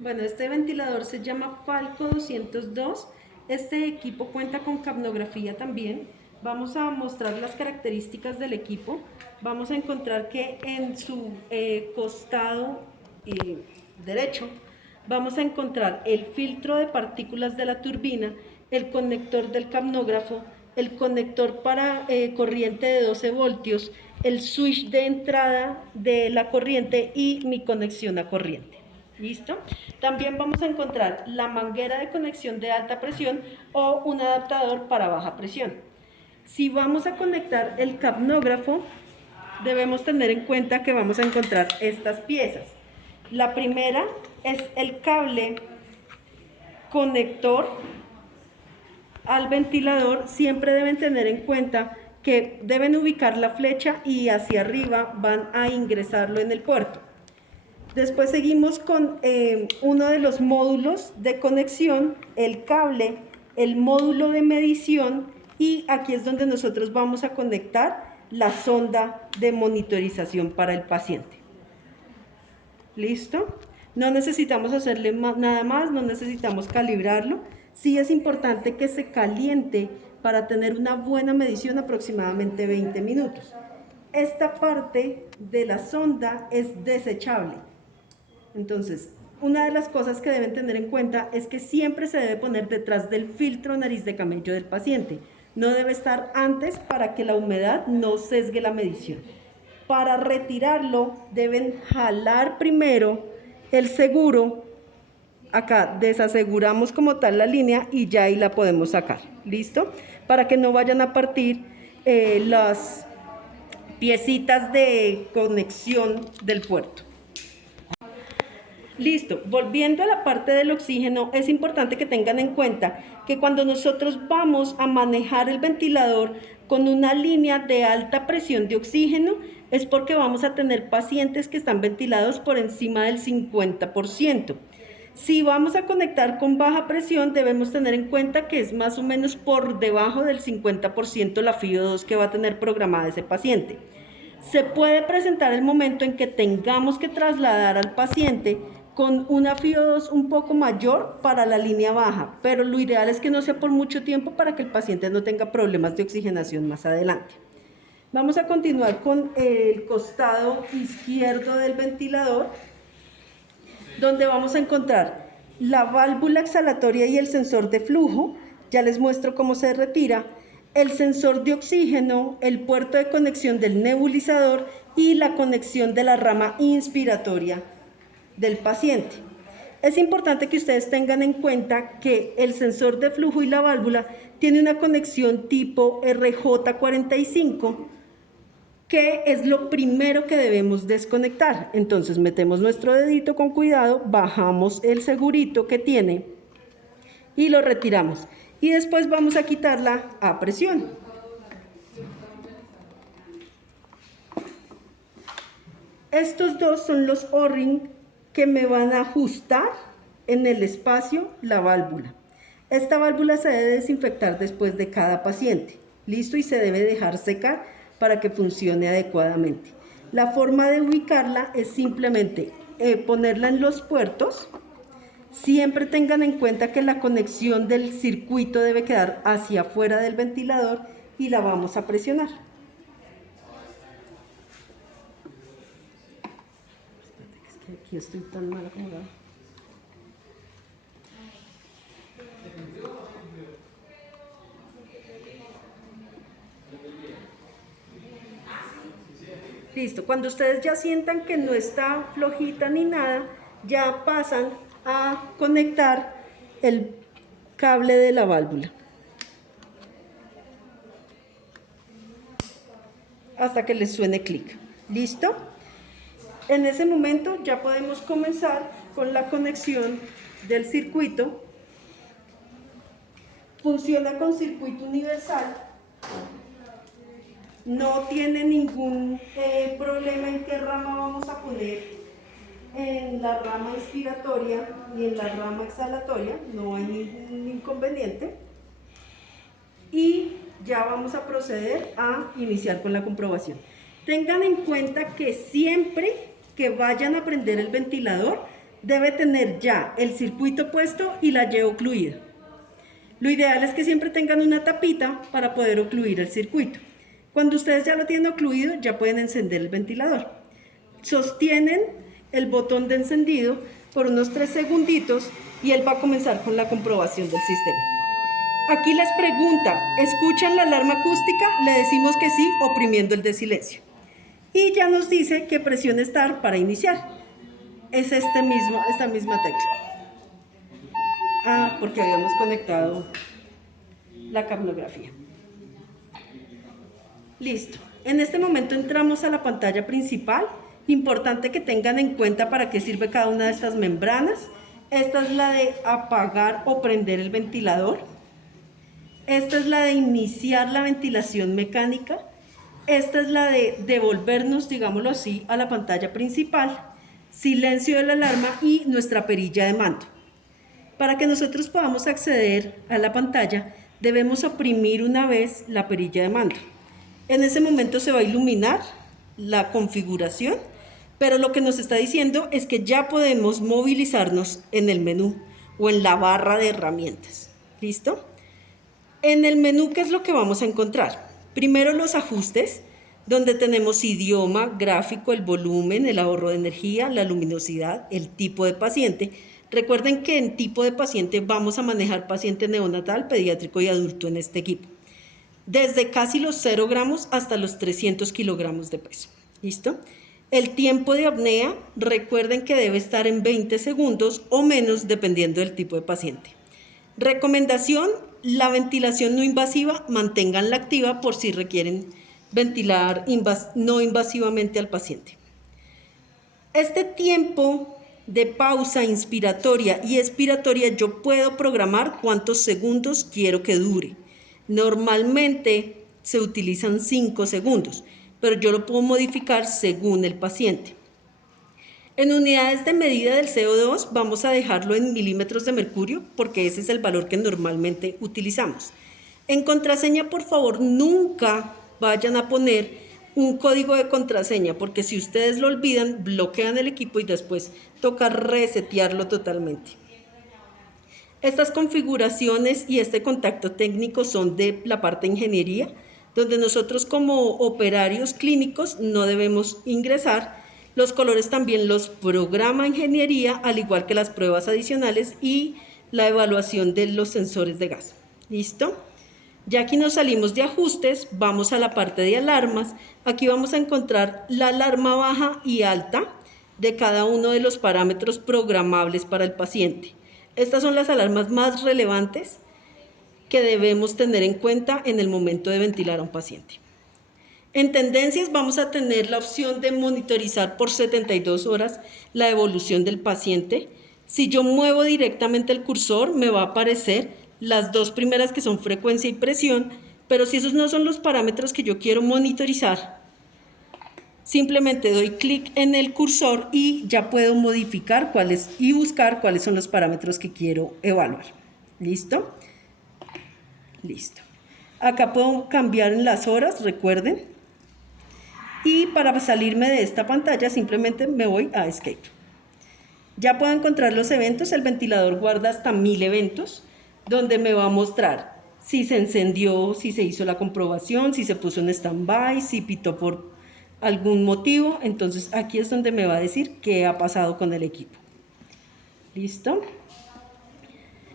Bueno, este ventilador se llama Falco 202. Este equipo cuenta con capnografía también. Vamos a mostrar las características del equipo. Vamos a encontrar que en su costado derecho vamos a encontrar el filtro de partículas de la turbina, el conector del capnógrafo, el conector para corriente de 12 voltios, el switch de entrada de la corriente y mi conexión a corriente. ¿Listo? También vamos a encontrar la manguera de conexión de alta presión o un adaptador para baja presión. Si vamos a conectar el capnógrafo, debemos tener en cuenta que vamos a encontrar estas piezas. La primera es el cable conector al ventilador. Siempre deben tener en cuenta que deben ubicar la flecha y hacia arriba van a ingresarlo en el puerto. Después seguimos con uno de los módulos de conexión, el cable, el módulo de medición, y aquí es donde nosotros vamos a conectar la sonda de monitorización para el paciente. ¿Listo? No necesitamos hacerle nada más, no necesitamos calibrarlo. Sí es importante que se caliente para tener una buena medición, aproximadamente 20 minutos. Esta parte de la sonda es desechable. Entonces, una de las cosas que deben tener en cuenta es que siempre se debe poner detrás del filtro nariz de camello del paciente. No debe estar antes para que la humedad no sesgue la medición. Para retirarlo deben jalar primero el seguro. Acá desaseguramos como tal la línea y ya ahí la podemos sacar. ¿Listo? Para que no vayan a partir las piecitas de conexión del puerto. Listo, volviendo a la parte del oxígeno, es importante que tengan en cuenta que cuando nosotros vamos a manejar el ventilador con una línea de alta presión de oxígeno, es porque vamos a tener pacientes que están ventilados por encima del 50%. Si vamos a conectar con baja presión, debemos tener en cuenta que es más o menos por debajo del 50% la FIO2 que va a tener programada ese paciente. Se puede presentar el momento en que tengamos que trasladar al paciente con una FIO2 un poco mayor para la línea baja, pero lo ideal es que no sea por mucho tiempo para que el paciente no tenga problemas de oxigenación más adelante. Vamos a continuar con el costado izquierdo del ventilador, donde vamos a encontrar la válvula exhalatoria y el sensor de flujo. Ya les muestro cómo se retira, el sensor de oxígeno, el puerto de conexión del nebulizador y la conexión de la rama inspiratoria del paciente. Es importante que ustedes tengan en cuenta que el sensor de flujo y la válvula tiene una conexión tipo RJ45, que es lo primero que debemos desconectar. Entonces metemos nuestro dedito con cuidado, bajamos el segurito que tiene y lo retiramos. Y después vamos a quitarla a presión. Estos dos son los O-ring que me van a ajustar en el espacio la válvula. Esta válvula se debe desinfectar después de cada paciente. Listo, y se debe dejar secar para que funcione adecuadamente. La forma de ubicarla es simplemente ponerla en los puertos. Siempre tengan en cuenta que la conexión del circuito debe quedar hacia afuera del ventilador y la vamos a presionar. Es que aquí estoy tan mal acomodada. Listo, cuando ustedes ya sientan que no está flojita ni nada, ya pasan a conectar el cable de la válvula hasta que les suene clic. ¿Listo? En ese momento ya podemos comenzar con la conexión del circuito. Funciona con circuito universal. No tiene ningún problema en qué rama vamos a poner, en la rama inspiratoria ni en la rama exhalatoria, no hay ningún inconveniente. Y ya vamos a proceder a iniciar con la comprobación. Tengan en cuenta que siempre que vayan a prender el ventilador, debe tener ya el circuito puesto y la Y ocluida. Lo ideal es que siempre tengan una tapita para poder ocluir el circuito. Cuando ustedes ya lo tienen ocluido, ya pueden encender el ventilador. Sostienen el botón de encendido por unos 3 segunditos y él va a comenzar con la comprobación del sistema. Aquí les pregunta, ¿escuchan la alarma acústica? Le decimos que sí, oprimiendo el de silencio. Y ya nos dice que presione Start para iniciar. Es esta misma tecla. Porque habíamos conectado la capnografía. Listo. En este momento entramos a la pantalla principal. Importante que tengan en cuenta para qué sirve cada una de estas membranas. Esta es la de apagar o prender el ventilador. Esta es la de iniciar la ventilación mecánica. Esta es la de devolvernos, digámoslo así, a la pantalla principal. Silencio de la alarma y nuestra perilla de mando. Para que nosotros podamos acceder a la pantalla, debemos oprimir una vez la perilla de mando. En ese momento se va a iluminar la configuración, pero lo que nos está diciendo es que ya podemos movilizarnos en el menú o en la barra de herramientas. ¿Listo? En el menú, ¿qué es lo que vamos a encontrar? Primero los ajustes, donde tenemos idioma, gráfico, el volumen, el ahorro de energía, la luminosidad, el tipo de paciente. Recuerden que en tipo de paciente vamos a manejar paciente neonatal, pediátrico y adulto en este equipo. Desde casi los 0 gramos hasta los 300 kilogramos de peso. ¿Listo? El tiempo de apnea, recuerden que debe estar en 20 segundos o menos dependiendo del tipo de paciente. Recomendación, la ventilación no invasiva, manténganla activa por si requieren ventilar no invasivamente al paciente. Este tiempo de pausa inspiratoria y expiratoria yo puedo programar cuántos segundos quiero que dure. Normalmente se utilizan 5 segundos, pero yo lo puedo modificar según el paciente. En unidades de medida del CO2 vamos a dejarlo en milímetros de mercurio porque ese es el valor que normalmente utilizamos. En contraseña, por favor, nunca vayan a poner un código de contraseña porque si ustedes lo olvidan, bloquean el equipo y después toca resetearlo totalmente. Estas configuraciones y este contacto técnico son de la parte de ingeniería, donde nosotros como operarios clínicos no debemos ingresar. Los colores también los programa ingeniería, al igual que las pruebas adicionales y la evaluación de los sensores de gas. ¿Listo? Ya aquí nos salimos de ajustes, vamos a la parte de alarmas. Aquí vamos a encontrar la alarma baja y alta de cada uno de los parámetros programables para el paciente. Estas son las alarmas más relevantes que debemos tener en cuenta en el momento de ventilar a un paciente. En tendencias vamos a tener la opción de monitorizar por 72 horas la evolución del paciente. Si yo muevo directamente el cursor me va a aparecer las 2 primeras que son frecuencia y presión, pero si esos no son los parámetros que yo quiero monitorizar, simplemente doy clic en el cursor y ya puedo modificar cuáles y buscar cuáles son los parámetros que quiero evaluar. ¿Listo? Listo. Acá puedo cambiar en las horas, recuerden. Y para salirme de esta pantalla simplemente me voy a Escape. Ya puedo encontrar los eventos. El ventilador guarda hasta 1000 eventos, donde me va a mostrar si se encendió, si se hizo la comprobación, si se puso en stand-by, si pitó por algún motivo. Entonces aquí es donde me va a decir qué ha pasado con el equipo. ¿Listo?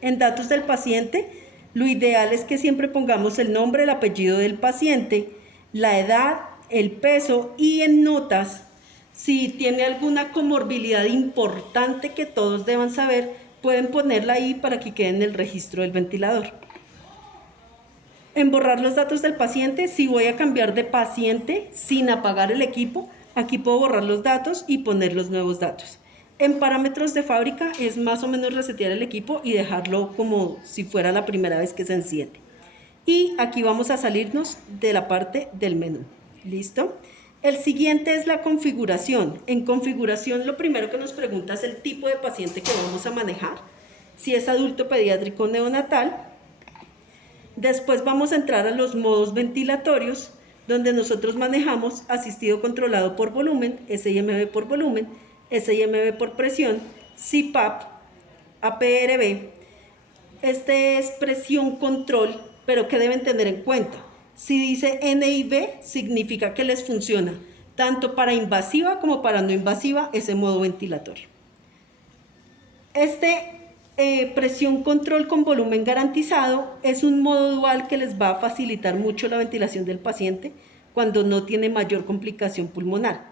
En datos del paciente, lo ideal es que siempre pongamos el nombre, el apellido del paciente, la edad, el peso y en notas, si tiene alguna comorbilidad importante que todos deban saber, pueden ponerla ahí para que quede en el registro del ventilador. En borrar los datos del paciente, si voy a cambiar de paciente sin apagar el equipo, aquí puedo borrar los datos y poner los nuevos datos. En parámetros de fábrica es más o menos resetear el equipo y dejarlo como si fuera la primera vez que se enciende. Y aquí vamos a salirnos de la parte del menú. ¿Listo? El siguiente es la configuración. En configuración lo primero que nos pregunta es el tipo de paciente que vamos a manejar. Si es adulto, pediátrico o neonatal. Después vamos a entrar a los modos ventilatorios, donde nosotros manejamos asistido controlado por volumen, SIMB por volumen, SIMB por presión, CPAP, APRB. Este es presión control, pero ¿qué deben tener en cuenta? Si dice NIB, significa que les funciona tanto para invasiva como para no invasiva ese modo ventilatorio. Presión control con volumen garantizado es un modo dual que les va a facilitar mucho la ventilación del paciente cuando no tiene mayor complicación pulmonar.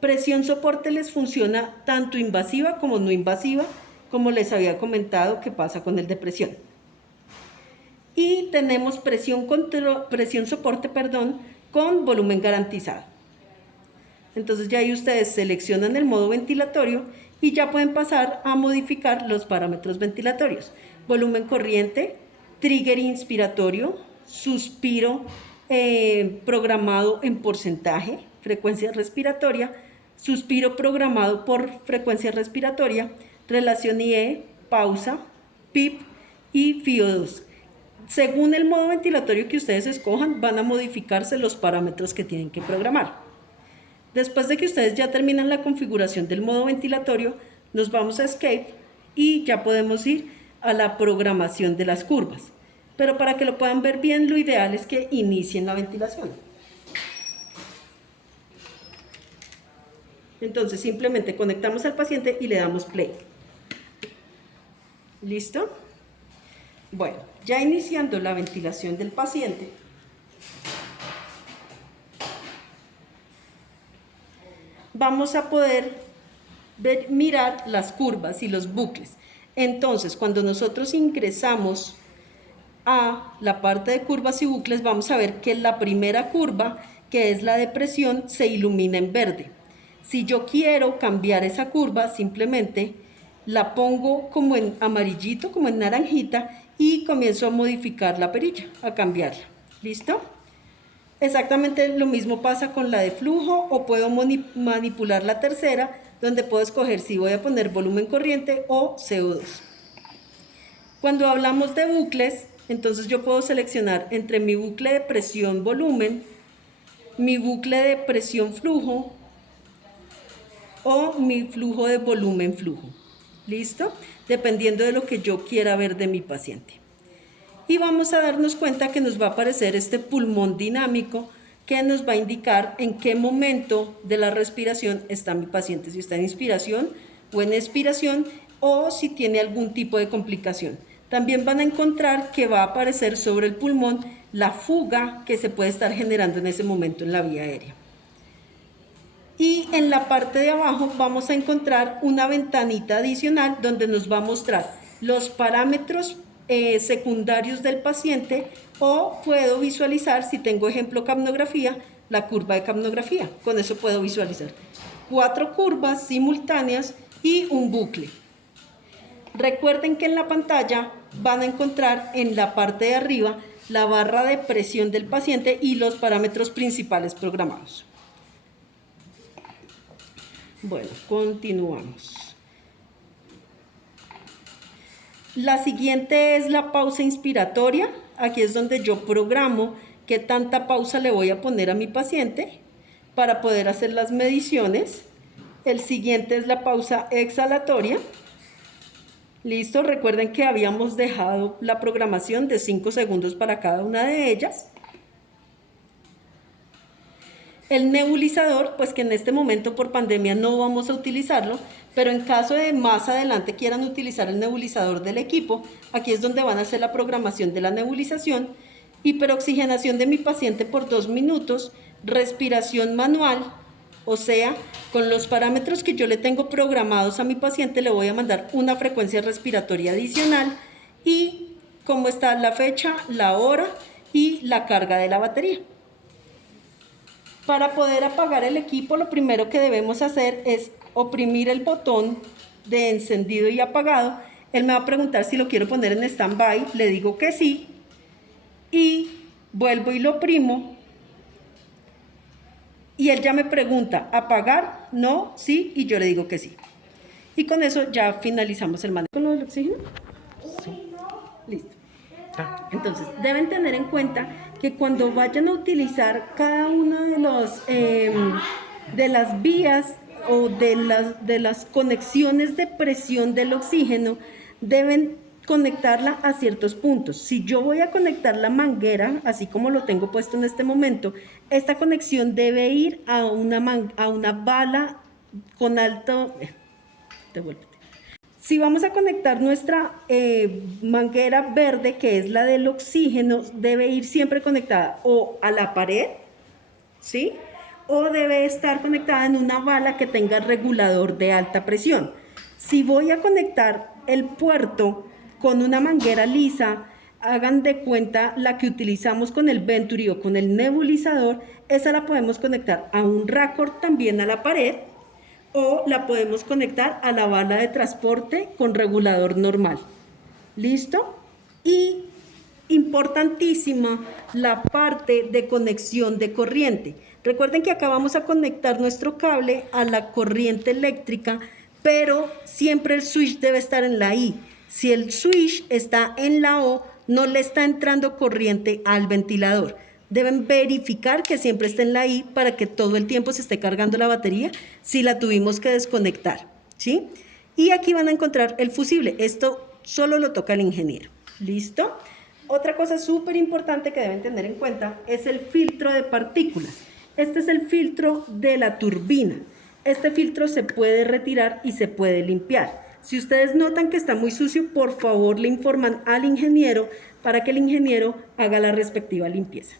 Presión soporte les funciona tanto invasiva como no invasiva, como les había comentado que pasa con el de presión. Y tenemos presión soporte con volumen garantizado. Entonces ya ahí ustedes seleccionan el modo ventilatorio y ya pueden pasar a modificar los parámetros ventilatorios. Volumen corriente, trigger inspiratorio, suspiro programado en porcentaje, frecuencia respiratoria, suspiro programado por frecuencia respiratoria, relación IE, pausa, PIP y FIO2. Según el modo ventilatorio que ustedes escojan, van a modificarse los parámetros que tienen que programar. Después de que ustedes ya terminan la configuración del modo ventilatorio, nos vamos a Escape y ya podemos ir a la programación de las curvas. Pero para que lo puedan ver bien, lo ideal es que inicien la ventilación. Entonces simplemente conectamos al paciente y le damos play. ¿Listo? Bueno, ya iniciando la ventilación del paciente, vamos a poder mirar las curvas y los bucles. Entonces, cuando nosotros ingresamos a la parte de curvas y bucles, vamos a ver que la primera curva, que es la de presión, se ilumina en verde. Si yo quiero cambiar esa curva, simplemente la pongo como en amarillito, como en naranjita, y comienzo a modificar la perilla, a cambiarla. ¿Listo? Exactamente lo mismo pasa con la de flujo, o puedo manipular la tercera, donde puedo escoger si voy a poner volumen corriente o CO2. Cuando hablamos de bucles, entonces yo puedo seleccionar entre mi bucle de presión volumen, mi bucle de presión flujo o mi flujo de volumen flujo. ¿Listo? Dependiendo de lo que yo quiera ver de mi paciente. Y vamos a darnos cuenta que nos va a aparecer este pulmón dinámico que nos va a indicar en qué momento de la respiración está mi paciente, si está en inspiración o en expiración, o si tiene algún tipo de complicación. También van a encontrar que va a aparecer sobre el pulmón la fuga que se puede estar generando en ese momento en la vía aérea. Y en la parte de abajo vamos a encontrar una ventanita adicional donde nos va a mostrar los parámetros secundarios del paciente, o puedo visualizar, si tengo ejemplo capnografía, la curva de capnografía. Con eso puedo visualizar 4 curvas simultáneas y un bucle. Recuerden que en la pantalla van a encontrar en la parte de arriba la barra de presión del paciente y los parámetros principales programados. Bueno, continuamos. La siguiente es la pausa inspiratoria. Aquí es donde yo programo qué tanta pausa le voy a poner a mi paciente para poder hacer las mediciones. El siguiente es la pausa exhalatoria. Listo, recuerden que habíamos dejado la programación de 5 segundos para cada una de ellas. El nebulizador, pues que en este momento por pandemia no vamos a utilizarlo, pero en caso de más adelante quieran utilizar el nebulizador del equipo, aquí es donde van a hacer la programación de la nebulización. Hiperoxigenación de mi paciente por 2 minutos, respiración manual, o sea, con los parámetros que yo le tengo programados a mi paciente le voy a mandar una frecuencia respiratoria adicional y cómo está la fecha, la hora y la carga de la batería. Para poder apagar el equipo, lo primero que debemos hacer es oprimir el botón de encendido y apagado. Él me va a preguntar si lo quiero poner en stand-by, le digo que sí y vuelvo y lo oprimo y él ya me pregunta, ¿apagar? No, sí, y yo le digo que sí. Y con eso ya finalizamos el manejo. ¿Con lo del oxígeno? Sí. Listo. Entonces, deben tener en cuenta que cuando vayan a utilizar cada una de las vías o de las conexiones de presión del oxígeno deben conectarla a ciertos puntos. Si yo voy a conectar la manguera, así como lo tengo puesto en este momento, esta conexión debe ir a una bala con alto... Devuélvete. Si vamos a conectar nuestra manguera verde, que es la del oxígeno, debe ir siempre conectada o a la pared, ¿sí? O debe estar conectada en una bala que tenga regulador de alta presión. Si voy a conectar el puerto con una manguera lisa, hagan de cuenta la que utilizamos con el Venturi o con el nebulizador, esa la podemos conectar a un raccord también a la pared, o la podemos conectar a la bala de transporte con regulador normal. ¿Listo? Y importantísima la parte de conexión de corriente. Recuerden que acá vamos a conectar nuestro cable a la corriente eléctrica, pero siempre el switch debe estar en la I. Si el switch está en la O, no le está entrando corriente al ventilador. Deben verificar que siempre esté en la I para que todo el tiempo se esté cargando la batería si la tuvimos que desconectar, ¿sí? Y aquí van a encontrar el fusible. Esto solo lo toca el ingeniero. ¿Listo? Otra cosa súper importante que deben tener en cuenta es el filtro de partículas. Este es el filtro de la turbina. Este filtro se puede retirar y se puede limpiar. Si ustedes notan que está muy sucio, por favor le informan al ingeniero para que el ingeniero haga la respectiva limpieza.